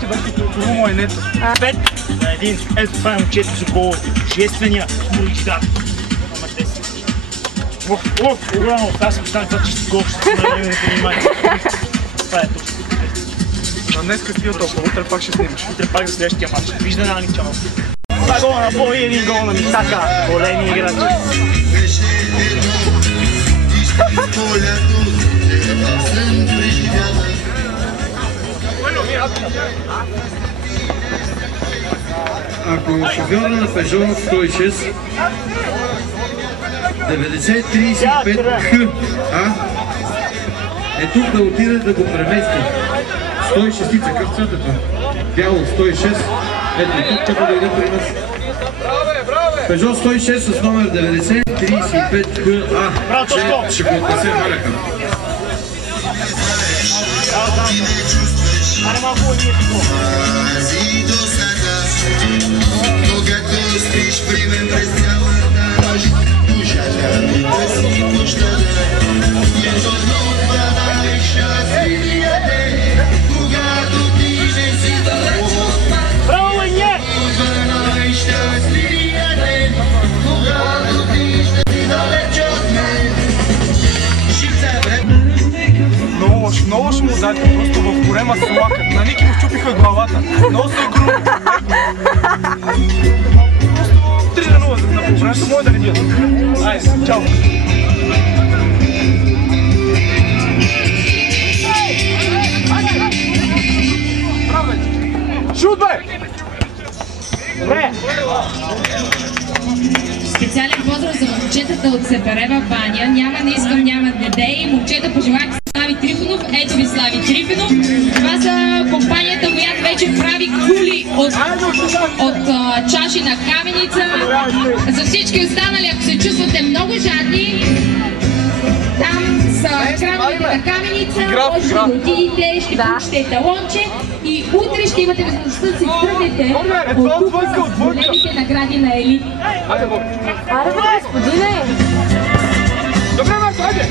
ти беше по-румо е нето. 5 на 1. Ето това е момчето за гол. Божествения Мурджидат. Номер 10. Огромно, аз съм щан това чисти гол, ще се намерим да внимание. Това е точно. А днеска стига толкова, утре пак ще снимаш. Утре пак за следващия матч. Вижда на Ани Чанов. Два гола на Бои и един гол на Митака. Големи играчи. Ако шофьора на Peugeot 106 9035Х е тук да отиде да го премести. 106-ица, какъв цвят е това? Бяло 106. Ето тук да дойде при нас. Peugeot 106 с номер 9035Х. Ще го отнесе Маляка. Много ще му даде, просто в корема се лакат. На Ники му щупиха главата. Много се груби. Просто 3-0 на полувремето, може да не бият. Айде, чао! Шут, бе! Добре! Специален поздрав за момчетата от Сеперева баня. Няма, не искам, няма недей. Момчета пожелах Слави Трифонов. Ето ви Слави Трифонов. Това са компанията, която вече прави кули от чаши на каменица. За всички останали, ако се чувствате много жадни, там са крановете на каменица. Може да отидете, ще получите талонче и утре ще имате възможността да се тръгнете от тук с големите награди на елит. Аре, господине! Добре, Марко, айде!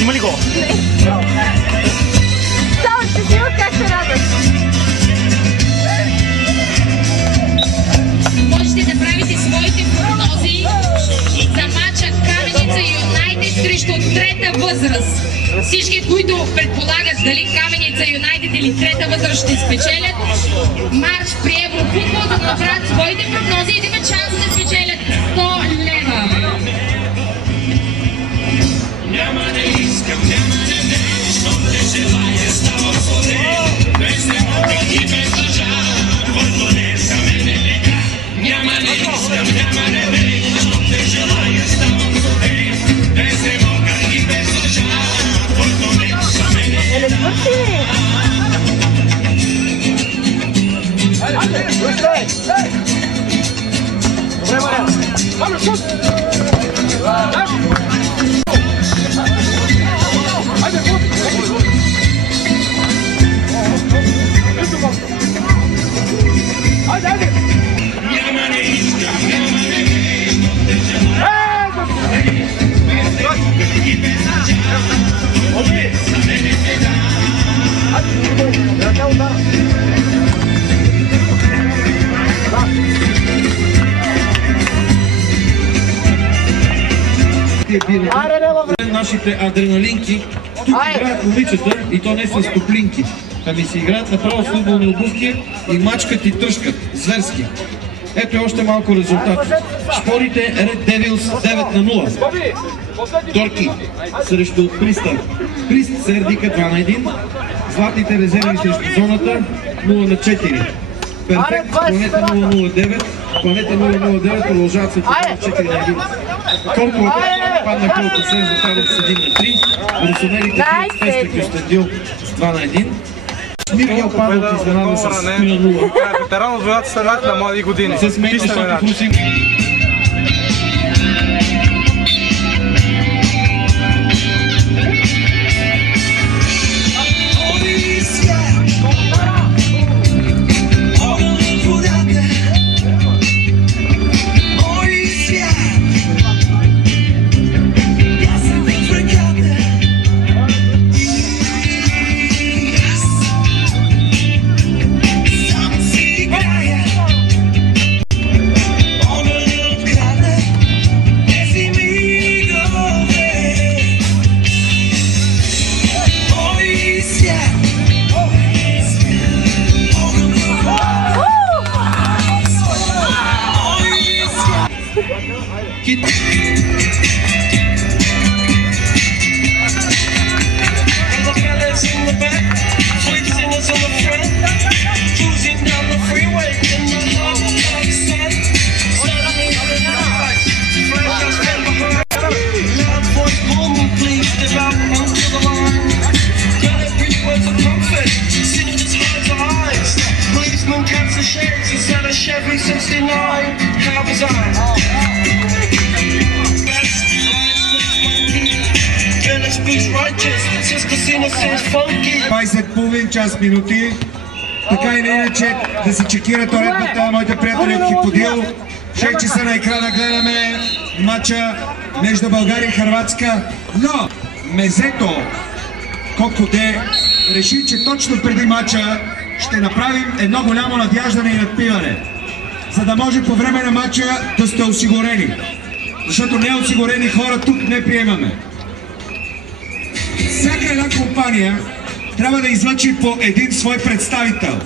Има ли го? Само ще си как се радваш. Можете да правите своите прогнози за матча Каменица Юнайтед срещу трета възраст. Всички, които предполагат дали Каменица Юнайтед или трета възраст ще спечелят марш при Еврофутбол, да направят своите прогнози и да имат шанс да спечелят 100 лева. Няма не искам, няма не дей, щом те желая, става ходе. Без не мога и без лъжа, който не за мене лека. Няма не искам, няма не дей, щом те желая, става ходе. Без не мога и без лъжа, който не за мене лека. Добре, Мария! Ами, шут! Нашите адреналинки. Тук играят момичета и то не с топлинки. Ами си играят направо с футболни обувки и мачкат и тръшкат. Зверски. Ето и още малко резултати. Шпорите Red Devils 9-0. Торки срещу Приста. Прист Сердика 2-1. Златните резерви срещу зоната 0-4. Перфект Планета 009. Планета 009 продължават след 4-1. Колко падна колко се резултатът с 1-3. Русонерите Пестък Кюстендил с 2-1. Миргел пада от изненада с 3-0. Ветеран от войната средата на млади години. С мен високи руси. Chevy 69, how was I? Village Beach righteous, since casino says funky. 20 половин час минути. Така и не иначе да се чекират уредбата, моите приятели от Хиподил. 6 часа на екрана гледаме матча между България и Хърватска. Но Мезето Кокоде реши, че точно преди матча ще направим едно голямо надяждане и надпиване, за да може по време на матча да сте осигурени. Защото неосигурени хора тук не приемаме. Всяка една компания трябва да излъчи по един свой представител.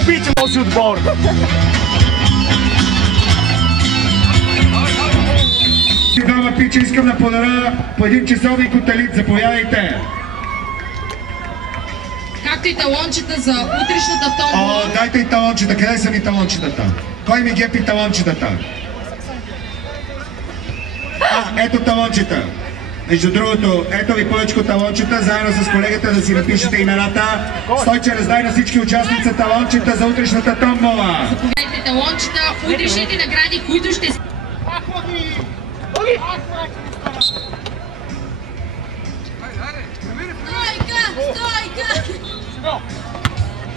Обичам този отбор! Двама пича искам да подаря по един часовник от Елит. Заповядайте! Както и талончета за утрешната томбола. О, дайте и талончета. Къде са ми талончетата? Кой ми гепи талончетата? Ето талончета. Между другото, ето ви повечко талончета, заедно с колегата да си напишете имената. Стойче, раздай на всички участници талончета за утрешната томбола. Заповядайте талончета, утрешните награди, които ще... Стойка!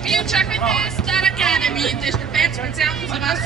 И очаквайте Стар Академи. Те ще пеят специално за вас.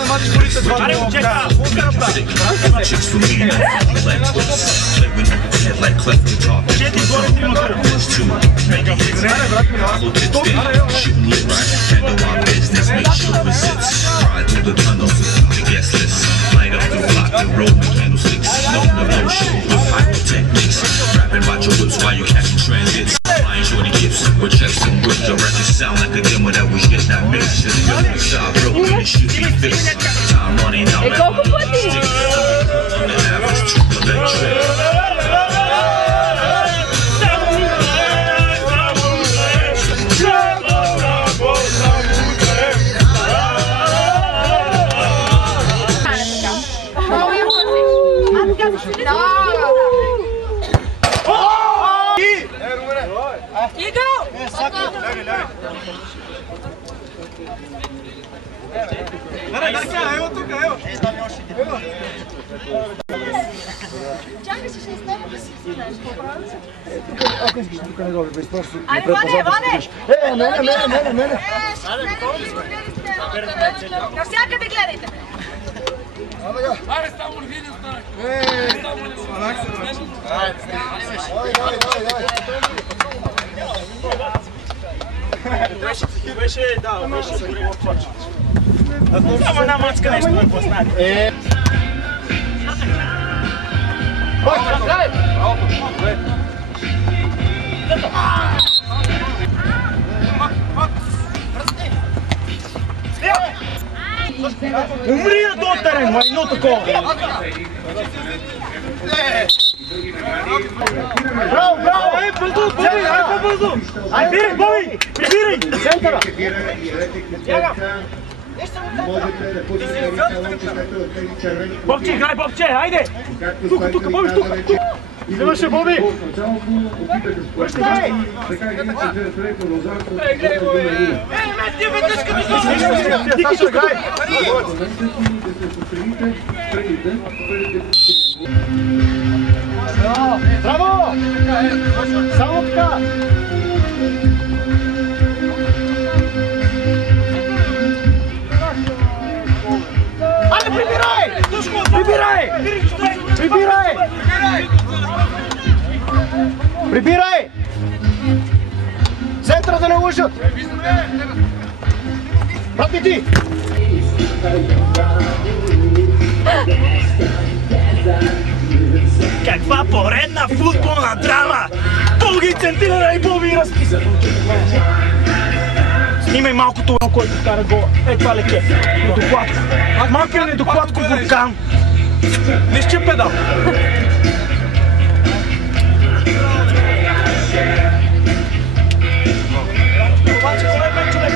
гледа матч хорите два. Аре, чека! Chicks for me, like twists. Play with head like cleft with top. Чети горе, три мотора. Follow tips down, shooting lit right. Handle our business, make sure it sits. Ride through the tunnels, the guest list. Light up the block, the Roman candlesticks. No negotiable with pyrotechnics. Rapping about your whips while you catching transits. Flying shorty gifts with checks and whips. Your records sound like a demo that was yet not mixed. Just built the shop, broken and shoot me fixed. Time running out, man. On the average, triple electric. Evo tuka, evo. Čakaj, ще снема да си знаеш, поправя се. Ако искаш тук не го без просто. Айде, Ване, Ване! Мене. Навсякъде гледайте ме. Айде, ставам ли видео, станах. Беше добре в плача. Само една мацка нещо ме познати. Умри на този терен, едно такова. Браво, браво! Ей, бързо, Боби, ай по-бързо! Ай, бирай, Боби! Прибирай! Центъра! Бобче, играй, Бобче, айде! Тук, Боби, тук! Вземаше, Боби! Връщай! Ей, мети, веднъж като това! Тикиш, играй! Браво! Само така! Айде, прибирай! Прибирай! Прибирай! Прибирай! Центъра да не лъжат! Прати ти! Каква поредна футболна драма! Боги центилера и Боби разписа! Снимай малко това, който вкара гола. Ей, това леке. Недокладко. Малко недокладко вулкан. Вижте педал. Обаче, кой е човек?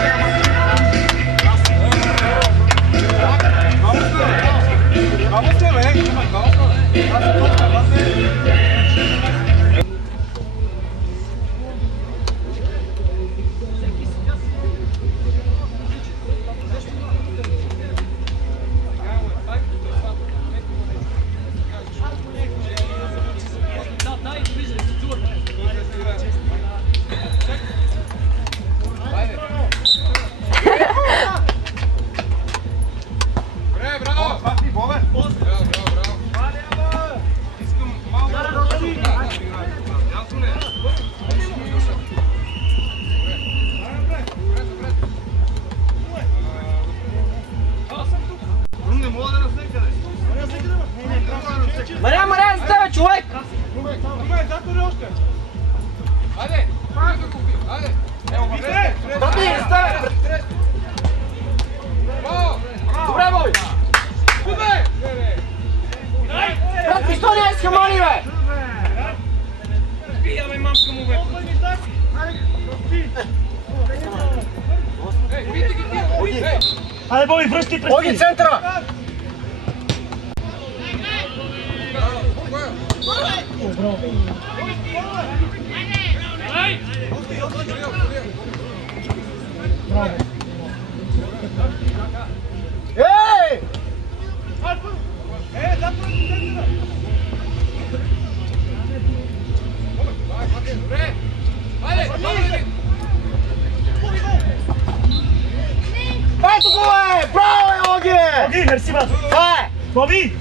Мариан, за тебе, човек! Айде! Айде! Брати, за тебе! Добре, Боби! Брат, пистоли е с хамони, бе! Пия, бе, мамка му, бе! Айде, Боби, връщай през Боги, центъра! Ей! Ето го, бе! Браво, Оги! мерси, брат. Това е! Боби!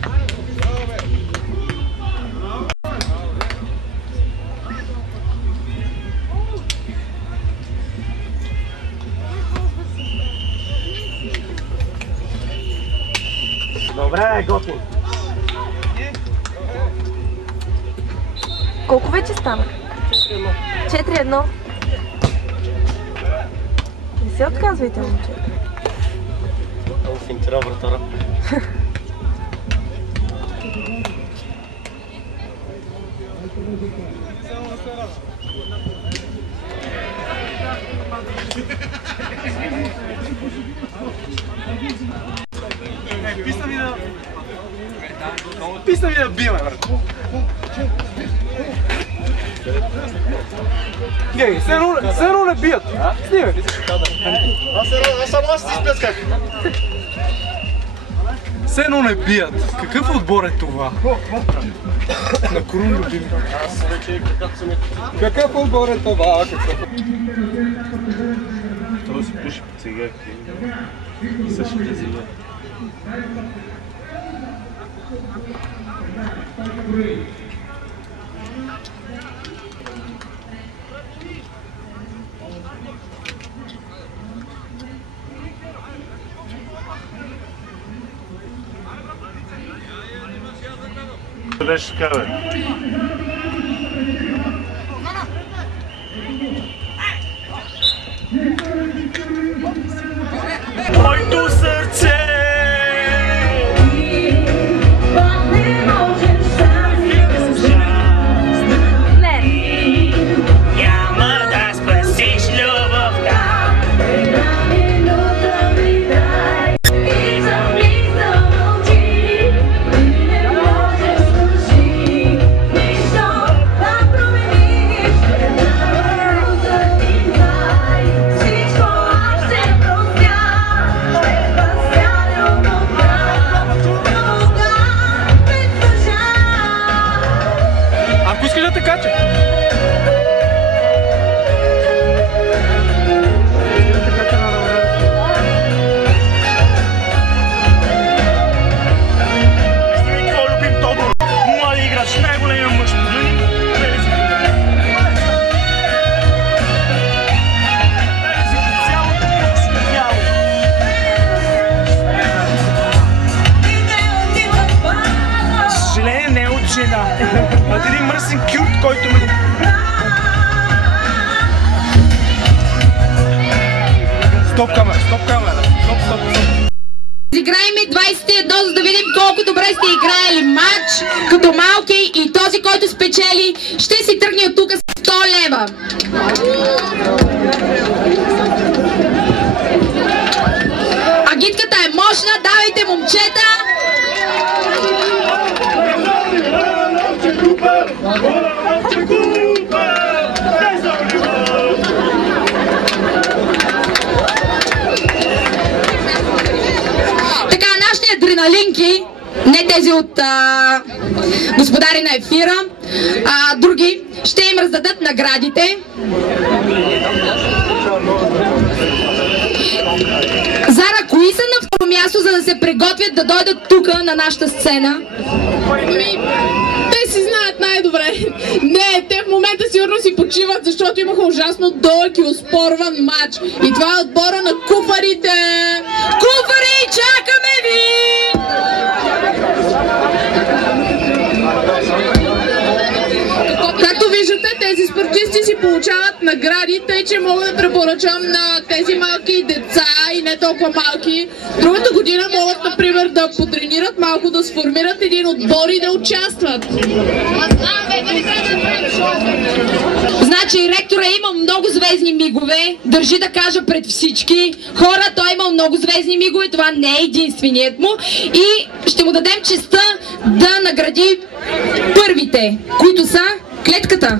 Добре, готово. Колко вече стана? 4-1. Не се отказвайте, момчета. Много финтира вратара. Писна ми да биеме, брат. Гей, все едно не бият. Снимай. Аз си изплесках. Все едно не бият. Какъв отбор е това? На Крум любим. Какъв отбор е това? Това си пуши по цигарки. Същите цигари. Беше така, бе. Моето сърце! Няма да спасиш любовта. Ако искаш да те кача. Снимай твой любим Тодор. Млади играч, най-големия мъж. Съжаление не е от жена. А един мръсен кюрт, който ме... Стоп камера, стоп камера. Стоп. Играем 21, за да видим колко добре сте играели матч като малки и този, който спечели, ще си тръгне от тук с 100 лева. Агитката е мощна, давайте, момчета! Така, нашите адреналинки, не тези от господари на ефира, други, ще им раздадат наградите. Зара, кои са на второ място, за да се приготвят да дойдат тук на нашата сцена? Те си знаят най-добре. Не, те в момента сигурно си почиват, защото имаха ужасно дълъг и оспорван матч. И това е отбора на куфарите. Куфари, чакаме ви! Както виждате, тези спортисти си получават награди, тъй че мога да препоръчам на тези малки деца и не толкова малки. Другата година могат, например, да потренират малко, да сформират един отбор и да участват. Значи ректора има много звездни мигове, държи да кажа пред всички хора, той има много звездни мигове, това не е единственият му и ще му дадем честта да награди първите, които са клетката.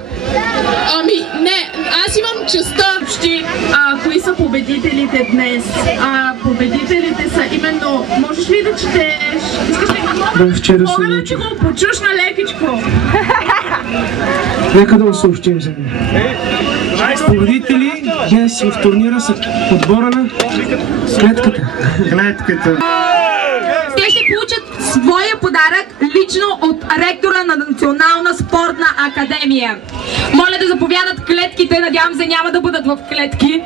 Ами, не, аз имам честта. Кои са победителите днес? Победителите са именно... Можеш ли да четеш? Искаш ли? Мога да ти го почуш на лекичко. Нека да го съобщим за него. Победители днес в турнира са отбора на клетката. Клетката. Първият подарък лично от ректора на Национална спортна академия. Моля да заповядат клетките, надявам се няма да бъдат в клетки.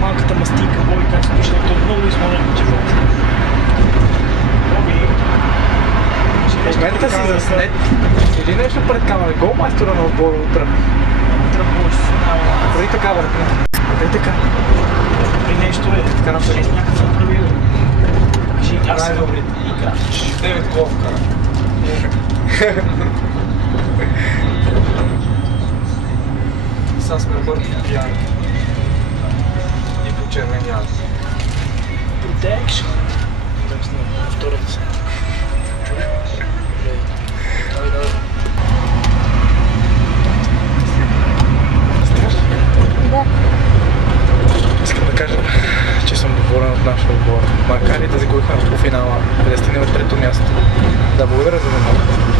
Малката мастика, Боби, как се пише, то много изморен живот. Боби, В момента си заснет или нещо пред камера. Гол майстора на отбора утре. Утре може се няма. Преди така, брат. Преди така. При нещо е, така напред някакъв съм правил. Кажи, аз съм добре играч. 9 гола вкара. Сега сме бърти пияни. И почервеняли. Protection. Так сме втората се. Давай. Искам да кажа, че съм доволен от нашия отбор. Макар и да загубихме в полуфинала, да стигнем трето място. Да, благодаря за вниманието.